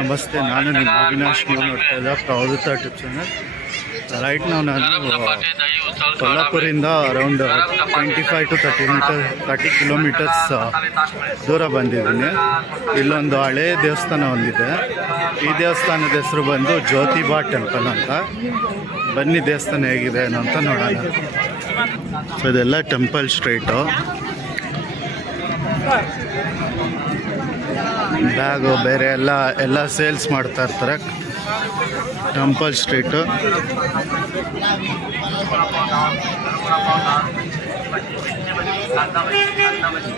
ನಮಸ್ತೆ. ನಾನು ನಿಮ್ಮ ಅವಿನಾಶ್. ನೀವು ನೋಡ್ತಾ ಇದ್ದ ಪ್ರವೃತ್ತ ಯೂಟ್ಯೂಬ್ ಚಾನಲ್. ರೈಟ್ ನಾವು ಕೊಲ್ಲಾಪುರಿಂದ ಅರೌಂಡ್ 25 to 30 ಕಿಲೋಮೀಟರ್ಸ್ ದೂರ ಬಂದಿದ್ದೀನಿ. ಇಲ್ಲೊಂದು ಹಳೇ ದೇವಸ್ಥಾನ ಒಂದಿದೆ. ಈ ದೇವಸ್ಥಾನದ ಹೆಸರು ಬಂದು ಜ್ಯೋತಿಬಾ ಟೆಂಪಲ್ ಅಂತ. ಬನ್ನಿ ದೇವಸ್ಥಾನ ಹೇಗಿದೆ ಏನೋ ಅಂತ ನೋಡೋಣ. ಸೊ ಇದೆಲ್ಲ ಟೆಂಪಲ್ ಸ್ಟ್ರೀಟು. ಬ್ಯಾಗು ಬೇರೆ ಎಲ್ಲ ಸೇಲ್ಸ್ ಮಾಡ್ತಾ ಇರ್ತಾರೆ. Temple street.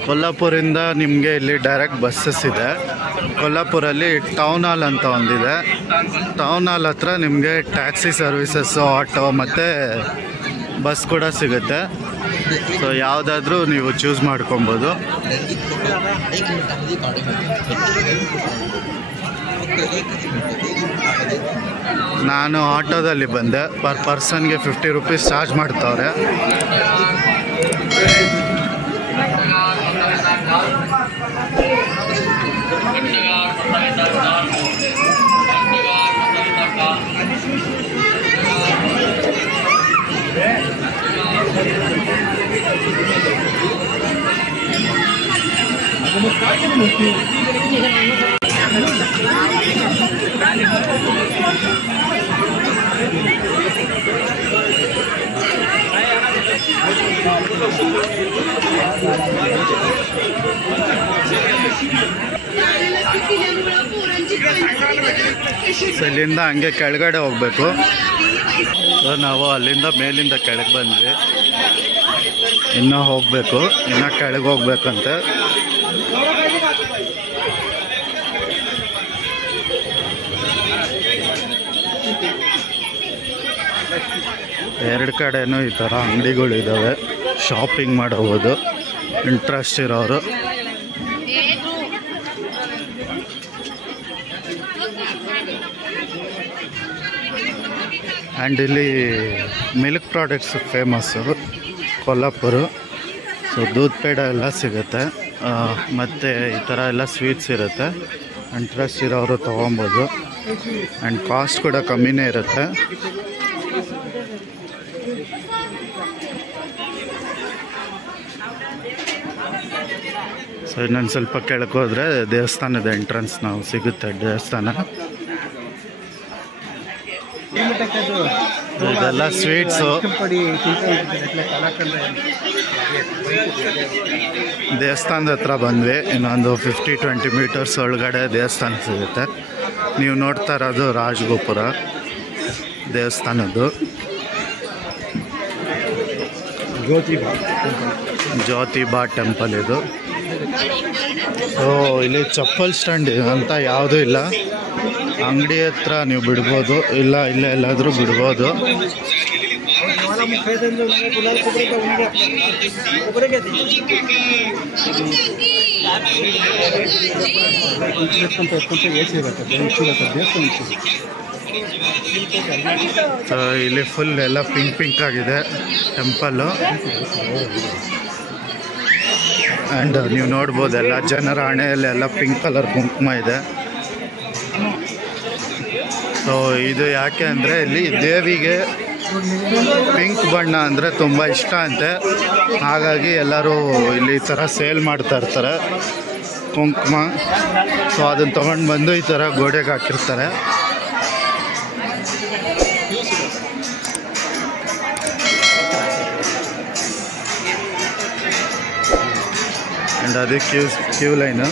ಕೊಲ್ಲಾಪುರಿಂದ ನಿಮಗೆ ಇಲ್ಲಿ ಡೈರೆಕ್ಟ್ ಬಸ್ಸಸ್ ಇದೆ. ಕೊಲ್ಲಾಪುರಲ್ಲಿ ಟೌನ್ ಹಾಲ್ ಅಂತ ಒಂದಿದೆ. ಟೌನ್ ಹಾಲ್ ಹತ್ರ ನಿಮಗೆ ಟ್ಯಾಕ್ಸಿ ಸರ್ವಿಸಸ್ಸು, ಆಟೋ ಮತ್ತು ಬಸ್ ಕೂಡ ಸಿಗುತ್ತೆ. ಸೊ ಯಾವುದಾದ್ರೂ ನೀವು ಚೂಸ್ ಮಾಡ್ಕೊಬೋದು. ನಾನು ಆಟೋದಲ್ಲಿ ಬಂದೆ. ಪರ್ ಪರ್ಸನ್ಗೆ 50 ರೂಪೀಸ್ ಚಾರ್ಜ್ ಮಾಡ್ತವ್ರೆ. ಸೊ ಇಲ್ಲಿಂದ ಹಂಗೆ ಕೆಳಗಡೆ ಹೋಗ್ಬೇಕು. ಸೊ ನಾವು ಅಲ್ಲಿಂದ ಮೇಲಿಂದ ಕೆಳಗೆ ಬಂದ್ವಿ. ಇನ್ನೂ ಹೋಗಬೇಕು, ಇನ್ನೂ ಕೆಳಗೆ ಹೋಗ್ಬೇಕಂತೆ. ಎರಡು ಕಡೆನೂ ಈ ಥರ ಅಂಗಡಿಗಳಿದ್ದಾವೆ. ಶಾಪಿಂಗ್ ಮಾಡಬಹುದು ಇಂಟ್ರೆಸ್ಟ್ ಇರೋರು. ಆ್ಯಂಡ್ ಇಲ್ಲಿ milk products famous Kolhapur. So doodh peda ಎಲ್ಲ ಸಿಗುತ್ತೆ, ಮತ್ತು ಈ ಥರ ಎಲ್ಲ ಸ್ವೀಟ್ಸ್ ಇರುತ್ತೆ. ಇಂಟ್ರೆಸ್ಟ್ ಇರೋರು ತೊಗೊಬೋದು. ಆ್ಯಂಡ್ ಕಾಸ್ಟ್ ಕೂಡ ಕಮ್ಮಿನೇ ಇರುತ್ತೆ. ಸೊ ಇನ್ನೊಂದು ಸ್ವಲ್ಪ ಕೆಳಗೆ ಹೋದರೆ ದೇವಸ್ಥಾನದ ಎಂಟ್ರೆನ್ಸ್ ನಾವು ಸಿಗುತ್ತೆ. ದೇವಸ್ಥಾನ ಇದೆಲ್ಲ ಸ್ವೀಟ್ಸು. ದೇವಸ್ಥಾನದ ಹತ್ರ ಬಂದ್ವಿ. ಇನ್ನೊಂದು 50-20 ಮೀಟರ್ಸ್ ಒಳಗಡೆ ದೇವಸ್ಥಾನ ಸಿಗುತ್ತೆ. ನೀವು ನೋಡ್ತಾ ಇರೋದು ರಾಜಗೋಪುರ ದೇವಸ್ಥಾನದ್ದು. ಜ್ಯೋತಿಬಾ ಟೆಂಪಲ್ ಇದು. ಸೊ ಇಲ್ಲಿ ಚಪ್ಪಲ್ ಸ್ಟ್ಯಾಂಡ್ ಅಂತ ಯಾವುದೂ ಇಲ್ಲ. ಅಂಗಡಿ ಹತ್ರ ನೀವು ಬಿಡ್ಬೋದು, ಇಲ್ಲ ಇಲ್ಲೇ ಎಲ್ಲಾದರೂ ಬಿಡ್ಬೋದು. ಸೊ ಇಲ್ಲಿ ಫುಲ್ ಎಲ್ಲ ಪಿಂಕ್ ಆಗಿದೆ ಟೆಂಪಲ್ಲು. ಆ್ಯಂಡ್ ನೀವು ನೋಡ್ಬೋದು ಎಲ್ಲ ಜನರ ಹಣೆಯಲ್ಲೆಲ್ಲ ಪಿಂಕ್ ಕಲರ್ ಕುಂಕುಮ ಇದೆ. ಸೊ ಇದು ಯಾಕೆ ಅಂದರೆ ಇಲ್ಲಿ ದೇವಿಗೆ ಪಿಂಕ್ ಬಣ್ಣ ಅಂದರೆ ತುಂಬ ಇಷ್ಟ ಅಂತೆ. ಹಾಗಾಗಿ ಎಲ್ಲರೂ ಇಲ್ಲಿ ಈ ಥರ ಸೇಲ್ ಮಾಡ್ತಾ ಇರ್ತಾರೆ ಕುಂಕುಮ. ಸೊ ಅದನ್ನು ತೊಗೊಂಡು ಬಂದು ಈ ಥರ ಗೋಡೆಗೆ ಹಾಕಿರ್ತಾರೆ. ಆ್ಯಂಡ್ ಅದು ಕ್ಯೂ ಲೈನು.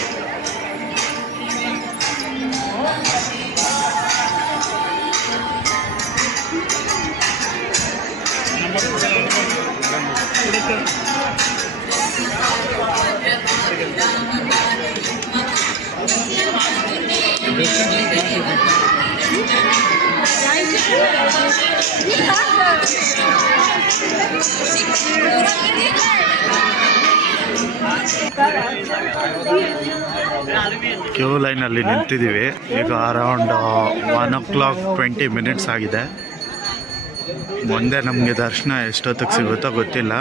ಕ್ಯೂ ಲೈನಲ್ಲಿ ನಿಂತಿದ್ದೀವಿ. ಈಗ ಅರೌಂಡ್ 1:20 ಮಿನಿಟ್ಸ್ ಆಗಿದೆ. ಮುಂದೆ ನಮಗೆ ದರ್ಶನ ಎಷ್ಟೊತ್ತಿಗೆ ಸಿಗುತ್ತೋ ಗೊತ್ತಿಲ್ಲ.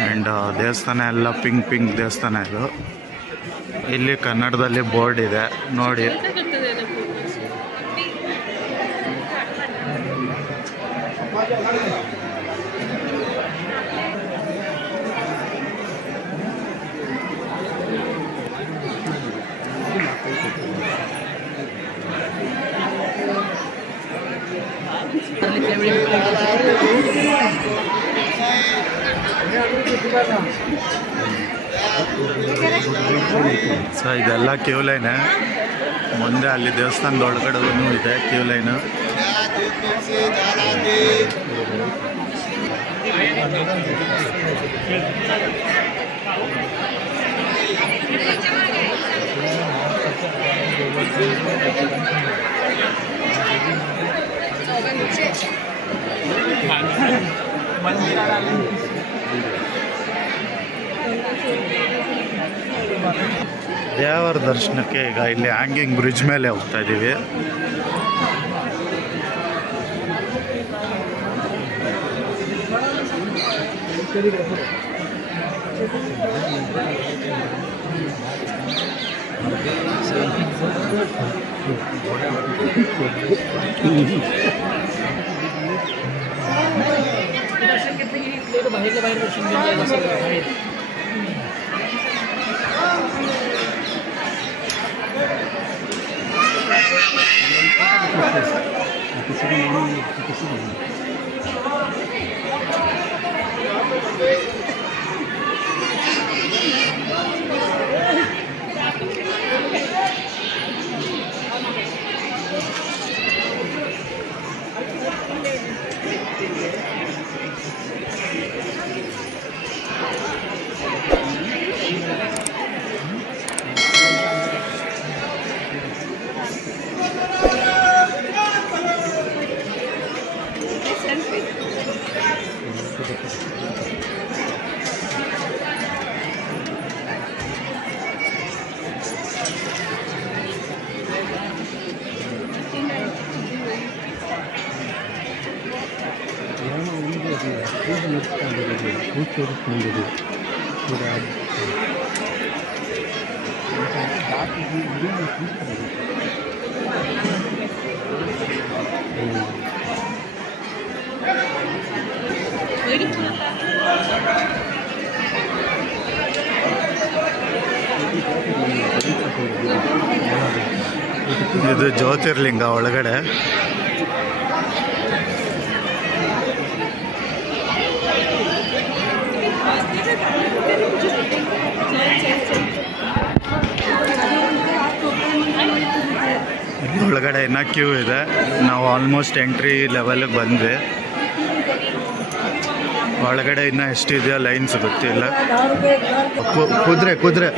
ಆ್ಯಂಡ್ ದೇವಸ್ಥಾನ ಎಲ್ಲ ಪಿಂಕ್ ದೇವಸ್ಥಾನ ಇದು. ಇಲ್ಲಿ ಕನ್ನಡದಲ್ಲಿ ಬೋರ್ಡ್ ಇದೆ ನೋಡಿ. ಸೊ ಇದೆಲ್ಲ ಕ್ಯೂ ಲೈನ್. ಮುಂದೆ ಅಲ್ಲಿ ದೇವಸ್ಥಾನದ ಒಳಗಡೆಗೂ ಇದೆ ಕ್ಯೂ ಲೈನು. ದೇವರ ದರ್ಶನಕ್ಕೆ ಈಗ ಇಲ್ಲಿ ಹ್ಯಾಂಗಿಂಗ್ ಬ್ರಿಡ್ಜ್ ಮೇಲೆ ಹೋಗ್ತಾ ಇದ್ದೀವಿ. ಇದು ಜ್ಯೋತಿರ್ಲಿಂಗ ಒಳಗಡೆ. ಒಳಗಡೆ ಇನ್ನೂ ಕ್ಯೂ ಇದೆ. ನಾವು ಆಲ್ಮೋಸ್ಟ್ ಎಂಟ್ರಿ ಲೆವೆಲ್ಗೆ ಬಂದ್ವಿ. ಒಳಗಡೆ ಇನ್ನೂ ಎಷ್ಟಿದೆಯೋ ಲೈನ್ಸ್ ಗೊತ್ತಿಲ್ಲ. ಕುದುರೆ ಕುದುರೆ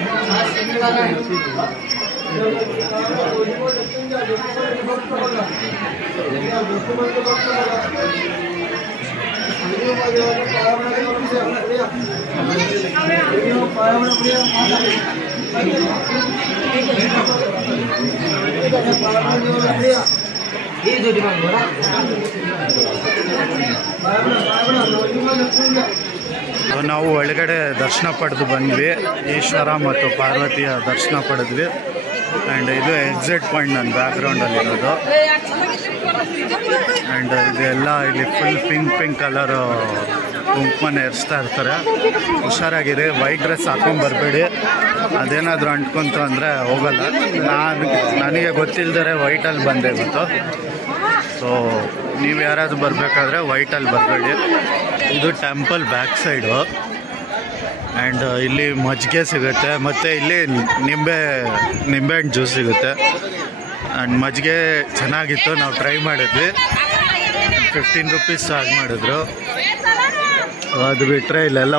ನಾವು ಒಳಗಡೆ ದರ್ಶನ ಪಡೆದು ಬಂದ್ವಿ. ಈಶ್ವರ ಮತ್ತು ಪಾರ್ವತಿಯ ದರ್ಶನ ಪಡೆದ್ವಿ. ಆ್ಯಂಡ್ ಇದು ಎಕ್ಸಿಟ್ ಪಾಯಿಂಟ್ ನನ್ನ ಬ್ಯಾಕ್ಗ್ರೌಂಡಲ್ಲಿರೋದು. ಆ್ಯಂಡ್ ಇದೆಲ್ಲ ಇಲ್ಲಿ ಫುಲ್ ಪಿಂಕ್ ಕಲರು ಕುಂಕುಮನ ಎರಿಸ್ತಾ ಇರ್ತಾರೆ. ಹುಷಾರಾಗಿರಿ, ವೈಟ್ ಡ್ರೆಸ್ ಹಾಕೊಂಡು ಬರಬೇಡಿ. ಅದೇನಾದರೂ ಅಂಟ್ಕೊಂತು ಅಂದರೆ ಹೋಗಲ್ಲ. ನನಗೆ ಗೊತ್ತಿಲ್ಲದರೆ ವೈಟಲ್ಲಿ ಬಂದೆ ಗೊತ್ತು. ಸೊ ನೀವು ಯಾರಾದರೂ ಬರಬೇಕಾದ್ರೆ ವೈಟಲ್ಲಿ ಬರಬೇಡಿ. ಇದು ಟೆಂಪಲ್ ಬ್ಯಾಕ್ ಸೈಡು. ಆ್ಯಂಡ್ ಇಲ್ಲಿ ಮಜ್ಜಿಗೆ ಸಿಗುತ್ತೆ, ಮತ್ತು ಇಲ್ಲಿ ನಿಂಬೆಹಣ್ಣು ಜ್ಯೂಸ್ ಸಿಗುತ್ತೆ. ಆ್ಯಂಡ್ ಮಜ್ಜಿಗೆ ಚೆನ್ನಾಗಿತ್ತು, ನಾವು ಟ್ರೈ ಮಾಡಿದ್ವಿ. 15 ರೂಪೀಸ್ ಚಾರ್ಜ್ ಮಾಡಿದ್ರು. ಅದು ಬಿಟ್ಟರೆ ಇಲ್ಲೆಲ್ಲ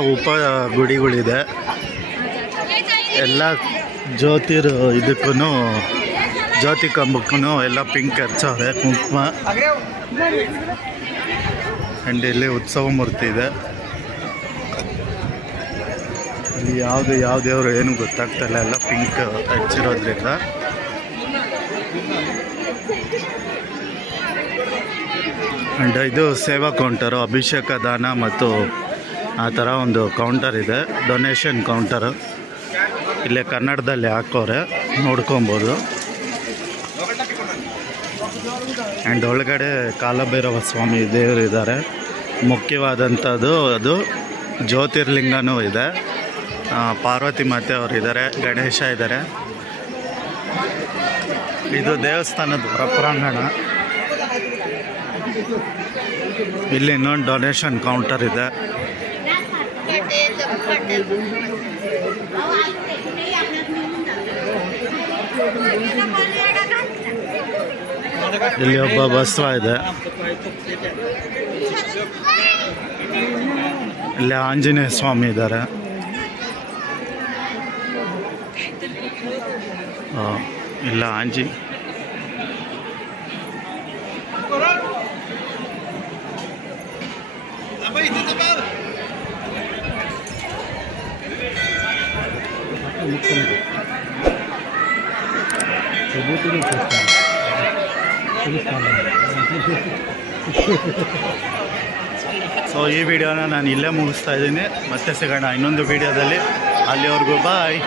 ಗುಡಿಗಳಿದೆ. ಎಲ್ಲ ಇದಕ್ಕೂ ಜ್ಯೋತಿ ಕಂಬಕ್ಕೂ ಎಲ್ಲ ಪಿಂಕ್ ಹಚ್ಚವ್ರೆ ಕುಂಕುಮ. ಆ್ಯಂಡ್ ಇಲ್ಲಿ ಉತ್ಸವ ಮೂರ್ತಿ ಇದೆ. ಇಲ್ಲಿ ಯಾವ ದೇವರು ಏನು ಗೊತ್ತಾಗ್ತಾಯಿಲ್ಲ, ಎಲ್ಲ ಪಿಂಕ್ ಹಚ್ಚಿರೋದ್ರಿಂದ. ಆ್ಯಂಡ್ ಇದು ಸೇವಾ ಕೌಂಟರು, ಅಭಿಷೇಕ ದಾನ ಮತ್ತು ಆ ಥರ ಒಂದು ಕೌಂಟರ್ ಇದೆ, ಡೊನೇಷನ್ ಕೌಂಟರು. ಇಲ್ಲೇ ಕನ್ನಡದಲ್ಲಿ ಹಾಕೋರೆ ನೋಡ್ಕೊಬೋದು. ಆ್ಯಂಡ್ ಒಳಗಡೆ ಕಾಲಭೈರವ ಸ್ವಾಮಿ ದೇವರಿದ್ದಾರೆ. ಮುಖ್ಯವಾದಂಥದ್ದು ಅದು ಜ್ಯೋತಿರ್ಲಿಂಗನೂ ಇದೆ. ಪಾರ್ವತಿ ಮಾತೆ ಅವರು ಇದ್ದಾರೆ, ಗಣೇಶ ಇದ್ದಾರೆ. ಇದು ದೇವಸ್ಥಾನದ ಹೊರಪ್ರಾಂಗಣ. ಇಲ್ಲಿ ಇನ್ನೊಂದು ಡೊನೇಷನ್ ಕೌಂಟರ್ ಇದೆ. ಇಲ್ಲಿ ಒಬ್ಬ ಬಸವ ಇದೆ. ಇಲ್ಲಿ ಆಂಜನೇಯ ಸ್ವಾಮಿ ಇದ್ದಾರೆ. ಇಲ್ಲ ಆಂಜಿ ಸೊ ಈ ವಿಡಿಯೋನ ನಾನು ಇಲ್ಲೇ ಮುಗಿಸ್ತಾ ಇದ್ದೀನಿ. ಮತ್ತೆ ಸಿಗೋಣ ಇನ್ನೊಂದು ವಿಡಿಯೋದಲ್ಲಿ. ಅಲ್ಲಿವರೆಗೂ ಬಾಯ್.